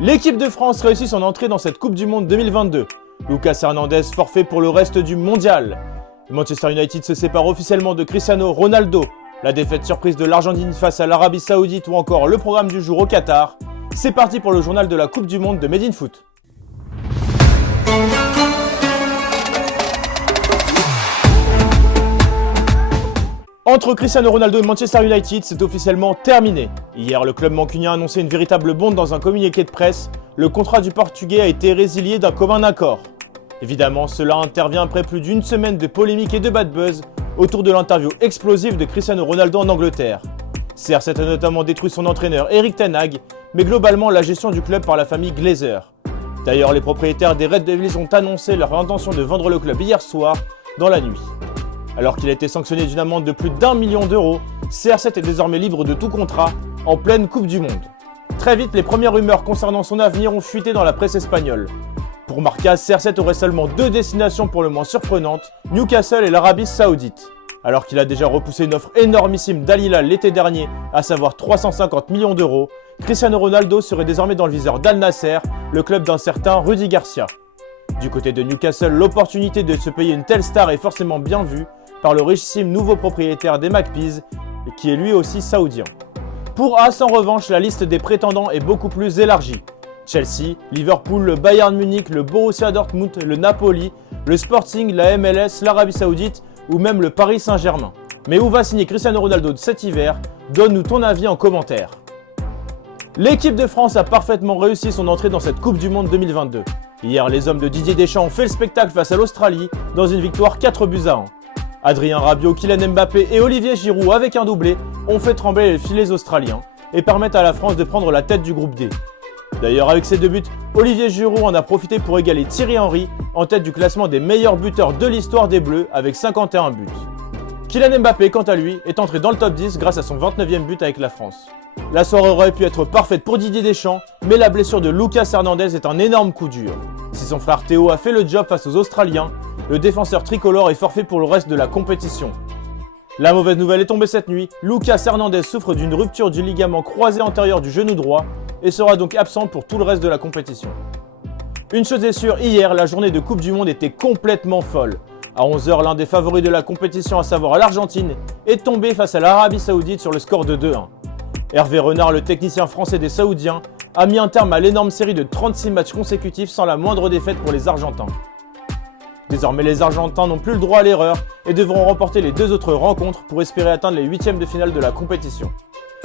L'équipe de France réussit son entrée dans cette Coupe du Monde 2022. Lucas Hernandez forfait pour le reste du mondial. Manchester United se sépare officiellement de Cristiano Ronaldo. La défaite surprise de l'Argentine face à l'Arabie Saoudite ou encore le programme du jour au Qatar. C'est parti pour le journal de la Coupe du Monde de Made in Foot. Entre Cristiano Ronaldo et Manchester United, c'est officiellement terminé. Hier, le club mancunien a annoncé une véritable bombe dans un communiqué de presse. Le contrat du Portugais a été résilié d'un commun accord. Évidemment, cela intervient après plus d'une semaine de polémiques et de bad buzz autour de l'interview explosive de Cristiano Ronaldo en Angleterre. CR7 a notamment détruit son entraîneur Erik ten Hag, mais globalement la gestion du club par la famille Glazer. D'ailleurs, les propriétaires des Red Devils ont annoncé leur intention de vendre le club hier soir, dans la nuit. Alors qu'il a été sanctionné d'une amende de plus d'1 million d'euros, CR7 est désormais libre de tout contrat en pleine Coupe du Monde. Très vite, les premières rumeurs concernant son avenir ont fuité dans la presse espagnole. Pour Marca, CR7 aurait seulement deux destinations pour le moins surprenantes, Newcastle et l'Arabie Saoudite. Alors qu'il a déjà repoussé une offre énormissime d'Al Hilal l'été dernier, à savoir 350 millions d'euros, Cristiano Ronaldo serait désormais dans le viseur d'Al Nasser, le club d'un certain Rudy Garcia. Du côté de Newcastle, l'opportunité de se payer une telle star est forcément bien vue par le richissime nouveau propriétaire des Magpies, qui est lui aussi saoudien. Pour As, en revanche, la liste des prétendants est beaucoup plus élargie. Chelsea, Liverpool, le Bayern Munich, le Borussia Dortmund, le Napoli, le Sporting, la MLS, l'Arabie Saoudite ou même le Paris Saint-Germain. Mais où va signer Cristiano Ronaldo de cet hiver? Donne-nous ton avis en commentaire. L'équipe de France a parfaitement réussi son entrée dans cette Coupe du Monde 2022. Hier, les hommes de Didier Deschamps ont fait le spectacle face à l'Australie dans une victoire 4-1. Adrien Rabiot, Kylian Mbappé et Olivier Giroud avec un doublé ont fait trembler les filets australiens et permettent à la France de prendre la tête du groupe D. D'ailleurs, avec ses deux buts, Olivier Giroud en a profité pour égaler Thierry Henry en tête du classement des meilleurs buteurs de l'histoire des Bleus avec 51 buts. Kylian Mbappé, quant à lui, est entré dans le top 10 grâce à son 29e but avec la France. La soirée aurait pu être parfaite pour Didier Deschamps, mais la blessure de Lucas Hernandez est un énorme coup dur. Si son frère Théo a fait le job face aux Australiens, le défenseur tricolore est forfait pour le reste de la compétition. La mauvaise nouvelle est tombée cette nuit, Lucas Hernandez souffre d'une rupture du ligament croisé antérieur du genou droit et sera donc absent pour tout le reste de la compétition. Une chose est sûre, hier, la journée de Coupe du Monde était complètement folle. À 11h, l'un des favoris de la compétition, à savoir l'Argentine, est tombé face à l'Arabie Saoudite sur le score de 2-1. Hervé Renard, le technicien français des Saoudiens, a mis un terme à l'énorme série de 36 matchs consécutifs sans la moindre défaite pour les Argentins. Désormais, les Argentins n'ont plus le droit à l'erreur et devront remporter les deux autres rencontres pour espérer atteindre les huitièmes de finale de la compétition.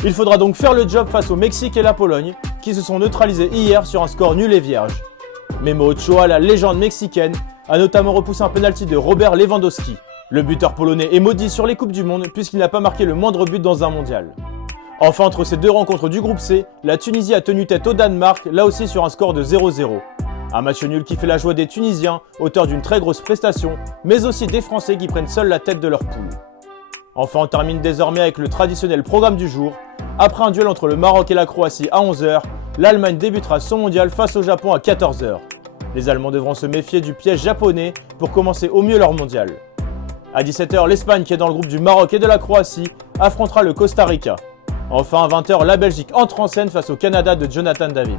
Il faudra donc faire le job face au Mexique et la Pologne, qui se sont neutralisés hier sur un score nul et vierge. Memo Ochoa, la légende mexicaine, a notamment repoussé un penalty de Robert Lewandowski. Le buteur polonais est maudit sur les Coupes du Monde puisqu'il n'a pas marqué le moindre but dans un mondial. Enfin, entre ces deux rencontres du groupe C, la Tunisie a tenu tête au Danemark, là aussi sur un score de 0-0. Un match nul qui fait la joie des Tunisiens, auteurs d'une très grosse prestation, mais aussi des Français qui prennent seuls la tête de leur poule. Enfin, on termine désormais avec le traditionnel programme du jour. Après un duel entre le Maroc et la Croatie à 11h, l'Allemagne débutera son mondial face au Japon à 14h. Les Allemands devront se méfier du piège japonais pour commencer au mieux leur mondial. À 17h, l'Espagne, qui est dans le groupe du Maroc et de la Croatie, affrontera le Costa Rica. Enfin, à 20h, la Belgique entre en scène face au Canada de Jonathan David.